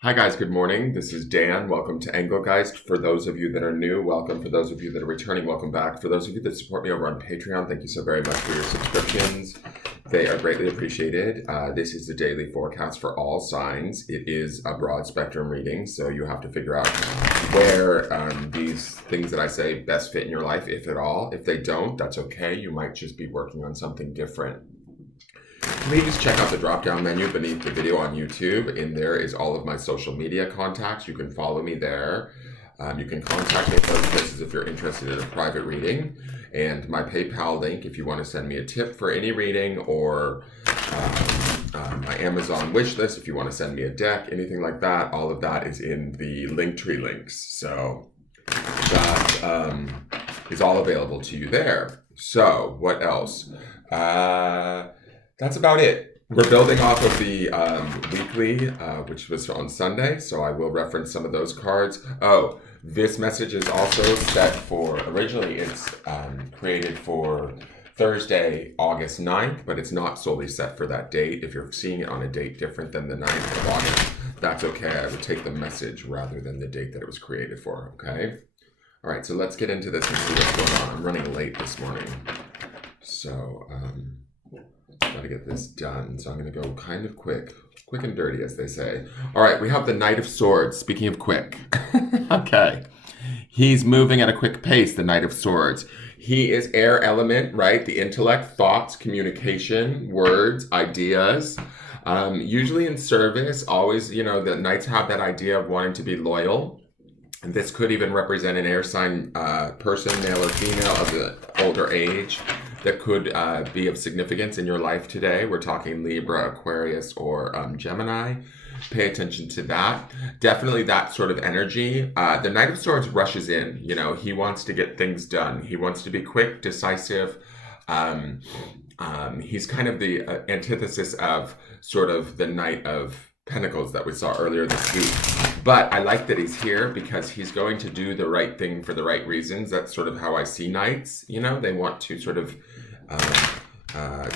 Hi guys, good morning. This is Dan. Welcome to Engelgeist. For those of you that are new, welcome. For those of you that are returning, welcome back. For those of you that support me over on Patreon, thank you so very much for your subscriptions. They are greatly appreciated. This is the daily forecast for all signs. It is a broad spectrum reading, so you have to figure out where these things that I say best fit in your life, if at all. If they don't, that's okay. You might just be working on something different. Please check out the drop-down menu beneath the video on YouTube. In there is all of my social media contacts. You can follow me there. You can contact me at those places if you're interested in a private reading. And my PayPal link if you want to send me a tip for any reading, or my Amazon wish list if you want to send me a deck, anything like that. All of that is in the Linktree links. So that is all available to you there. So what else? That's about it. We're building off of the weekly, which was on Sunday, so I will reference some of those cards. Oh, this message is also set for, originally it's created for Thursday, August 9th, but it's not solely set for that date. If you're seeing it on a date different than the 9th of August, that's okay. I would take the message rather than the date that it was created for, okay? All right, so let's get into this and see what's going on. I'm running late this morning, so got to get this done. So I'm going to go kind of quick and dirty, as they say. All right, we have the Knight of Swords. Speaking of quick, okay, he's moving at a quick pace. The Knight of Swords. He is air element, right? The intellect, thoughts, communication, words, ideas. Usually in service, always, the knights have that idea of wanting to be loyal. And this could even represent an air sign person, male or female, of the older age that could be of significance in your life today. We're talking Libra, Aquarius, or Gemini. Pay attention to that. Definitely that sort of energy. The Knight of Swords rushes in. He wants to get things done. He wants to be quick, decisive. He's kind of the antithesis of sort of the Knight of Pentacles that we saw earlier this week. But I like that he's here because he's going to do the right thing for the right reasons. That's sort of how I see knights. They want to sort of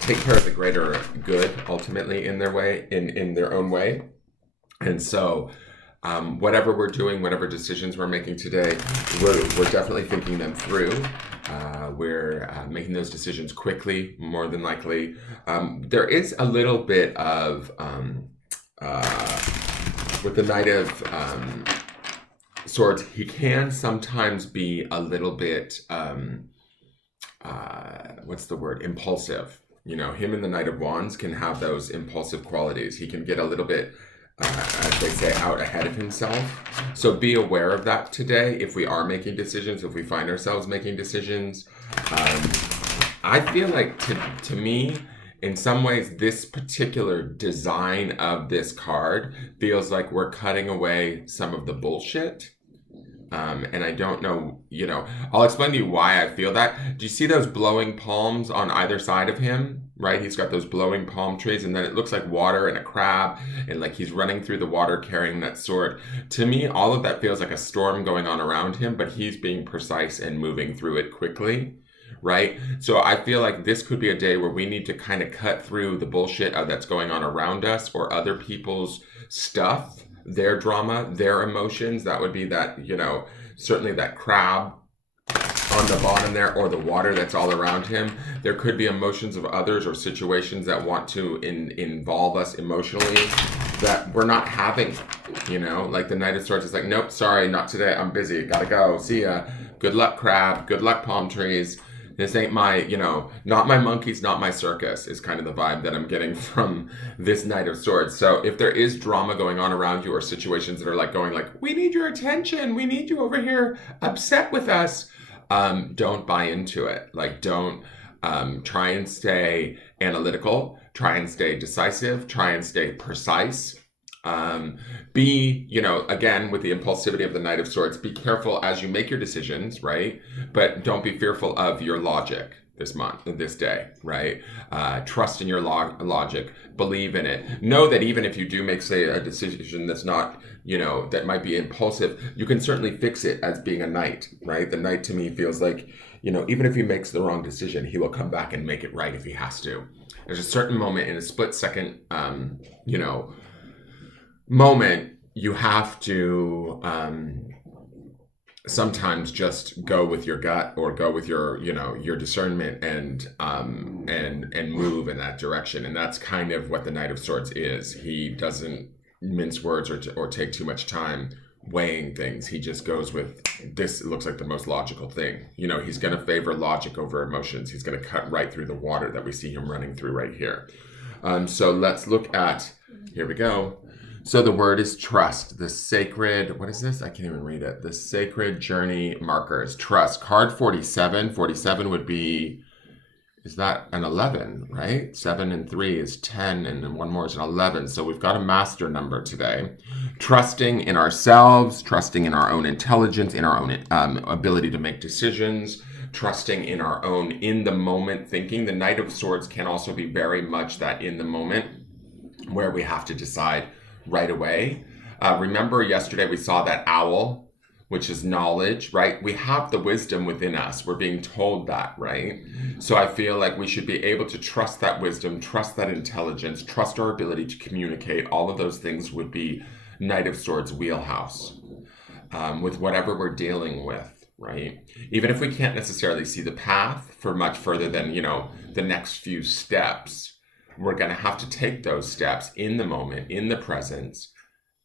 take care of the greater good ultimately in their way, in their own way. And so whatever we're doing, whatever decisions we're making today, we're definitely thinking them through. We're making those decisions quickly, more than likely. There is a little bit of with the Knight of Swords, he can sometimes be a little bit, what's the word? Impulsive. Him and the Knight of Wands can have those impulsive qualities. He can get a little bit, as they say, out ahead of himself. So be aware of that today. If we are making decisions, if we find ourselves making decisions, I feel like to me, in some ways, this particular design of this card feels like we're cutting away some of the bullshit. And I don't know, I'll explain to you why I feel that. Do you see those blowing palms on either side of him? Right? He's got those blowing palm trees, and then it looks like water and a crab, and like he's running through the water carrying that sword. To me, all of that feels like a storm going on around him, but he's being precise and moving through it quickly. Right? So I feel like this could be a day where we need to kind of cut through the bullshit that's going on around us, or other people's stuff, their drama, their emotions. That would be that, certainly that crab on the bottom there, or the water that's all around him. There could be emotions of others or situations that want to involve us emotionally that we're not having, like the Knight of Swords is like, nope, sorry, not today. I'm busy. Gotta go. See ya. Good luck, crab. Good luck, palm trees. This ain't my, not my monkeys, not my circus, is kind of the vibe that I'm getting from this Knight of Swords. So if there is drama going on around you, or situations that are like going like, we need your attention, we need you over here upset with us, don't buy into it. Like, don't try and stay analytical, try and stay decisive, try and stay precise. Be, again, with the impulsivity of the Knight of Swords, be careful as you make your decisions, right? But don't be fearful of your logic this day, right? Trust in your logic, believe in it. Know that even if you do make, say, a decision that's not, that might be impulsive, you can certainly fix it as being a knight, right? The knight to me feels like, even if he makes the wrong decision, he will come back and make it right if he has to. There's a certain moment in a split second, moment you have to sometimes just go with your gut or go with your your discernment and move in that direction. And that's kind of what the Knight of Swords is. He doesn't mince words or take too much time weighing things. He just goes with this. It looks like the most logical thing. He's going to favor logic over emotions. He's going to cut right through the water that we see him running through right here. So let's look at, here we go. So the word is trust. The sacred, what is this? I can't even read it. The sacred journey markers. Trust. Card 47. 47 would be, is that an 11, right? 7 and 3 is 10, and then one more is an 11. So we've got a master number today. Trusting in ourselves, trusting in our own intelligence, in our own ability to make decisions, trusting in our own in-the-moment thinking. The Knight of Swords can also be very much that in the moment where we have to decide right away. Remember yesterday we saw that owl, which is knowledge, right? We have the wisdom within us. We're being told that, right? So I feel like we should be able to trust that wisdom, trust that intelligence, trust our ability to communicate. All of those things would be Knight of Swords wheelhouse with whatever we're dealing with, right? Even if we can't necessarily see the path for much further than, the next few steps, we're going to have to take those steps in the moment, in the presence,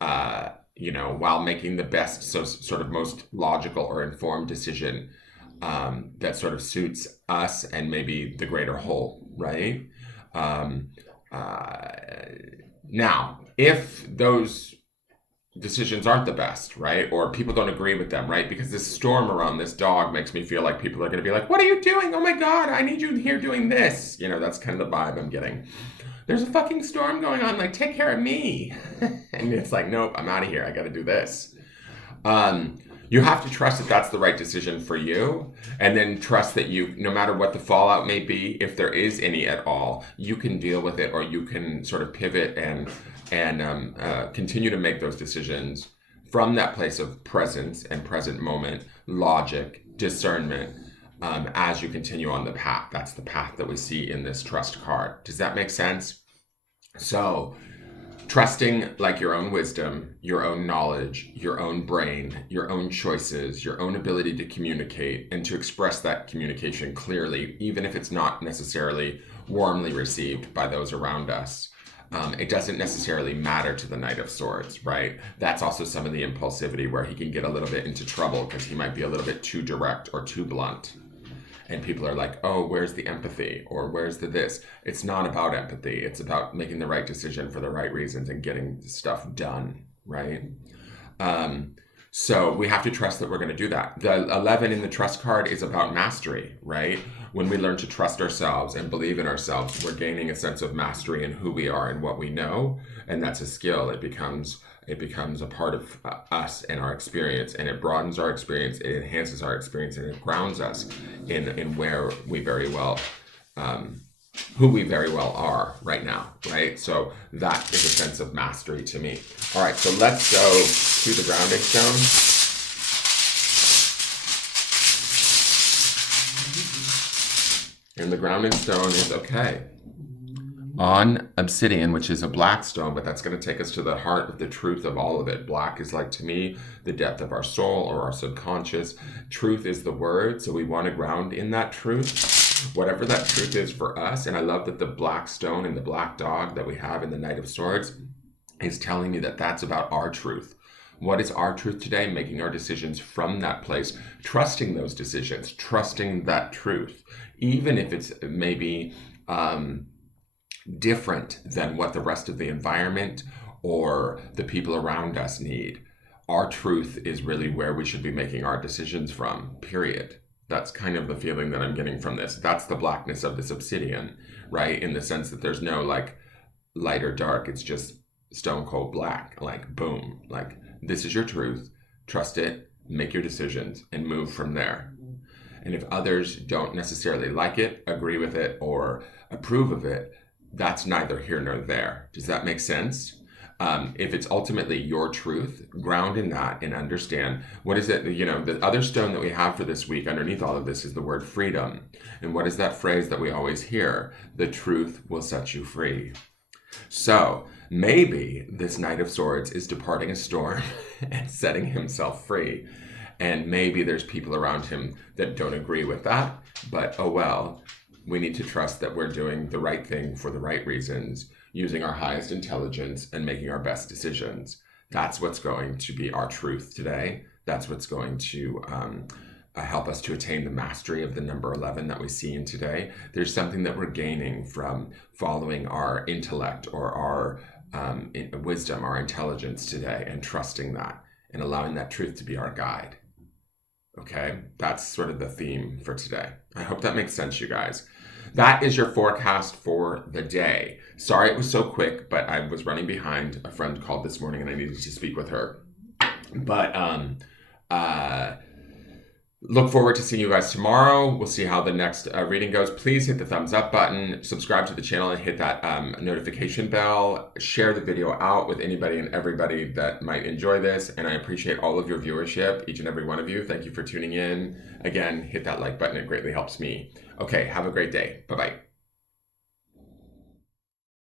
while making the best, so sort of most logical or informed decision that sort of suits us and maybe the greater whole, right? Now, if those decisions aren't the best, right? Or people don't agree with them, right? Because this storm around this dog makes me feel like people are going to be like, what are you doing? Oh my God, I need you here doing this. That's kind of the vibe I'm getting. There's a fucking storm going on, like, take care of me. And it's like, nope, I'm out of here. I got to do this. You have to trust that that's the right decision for you. And then trust that you, no matter what the fallout may be, if there is any at all, you can deal with it, or you can sort of pivot and continue to make those decisions from that place of presence and present moment, logic, discernment, as you continue on the path. That's the path that we see in this trust card. Does that make sense? So trusting like your own wisdom, your own knowledge, your own brain, your own choices, your own ability to communicate and to express that communication clearly, even if it's not necessarily warmly received by those around us. It doesn't necessarily matter to the Knight of Swords, right? That's also some of the impulsivity where he can get a little bit into trouble because he might be a little bit too direct or too blunt. And people are like, oh, where's the empathy? Or where's the this? It's not about empathy. It's about making the right decision for the right reasons and getting stuff done, right? So we have to trust that we're going to do that. The 11 in the trust card is about mastery, right? When we learn to trust ourselves and believe in ourselves, we're gaining a sense of mastery in who we are and what we know. And that's a skill. It becomes a part of us and our experience, and it broadens our experience, it enhances our experience, and it grounds us in where we very well, who we very well are right now, right? So that is a sense of mastery to me. All right, so let's go to the grounding stone. And the grounding stone is okay. On obsidian, which is a black stone, but that's going to take us to the heart of the truth of all of it. Black is, like, to me, the depth of our soul or our subconscious. Truth is the word, so we want to ground in that truth, whatever that truth is for us. And I love that the black stone and the black dog that we have in the Knight of Swords is telling me that that's about our truth. What is our truth today? Making our decisions from that place, trusting those decisions, trusting that truth, even if it's maybe different than what the rest of the environment or the people around us need. Our truth is really where we should be making our decisions from, period. That's kind of the feeling that I'm getting from this. That's the blackness of this obsidian, right? In the sense that there's no like light or dark. It's just stone cold black, like boom, like this is your truth. Trust it, make your decisions, and move from there. And if others don't necessarily like it, agree with it, or approve of it, that's neither here nor there. Does that make sense? If it's ultimately your truth, ground in that and understand what is it, the other stone that we have for this week underneath all of this is the word freedom. And what is that phrase that we always hear? The truth will set you free. So Maybe this Knight of Swords is departing a storm and setting himself free. And maybe there's people around him that don't agree with that, but oh well, we need to trust that we're doing the right thing for the right reasons, using our highest intelligence and making our best decisions. That's what's going to be our truth today. That's what's going to help us to attain the mastery of the number 11 that we see in today. There's something that we're gaining from following our intellect or our wisdom, our intelligence today, and trusting that and allowing that truth to be our guide. Okay, that's sort of the theme for today. I hope that makes sense, you guys. That is your forecast for the day. Sorry it was so quick, but I was running behind. A friend called this morning and I needed to speak with her. But look forward to seeing you guys tomorrow. We'll see how the next reading goes. Please hit the thumbs up button, subscribe to the channel, and hit that notification bell. Share the video out with anybody and everybody that might enjoy this. And I appreciate all of your viewership, each and every one of you. Thank you for tuning in. Again, hit that like button. It greatly helps me. Okay, have a great day. Bye-bye.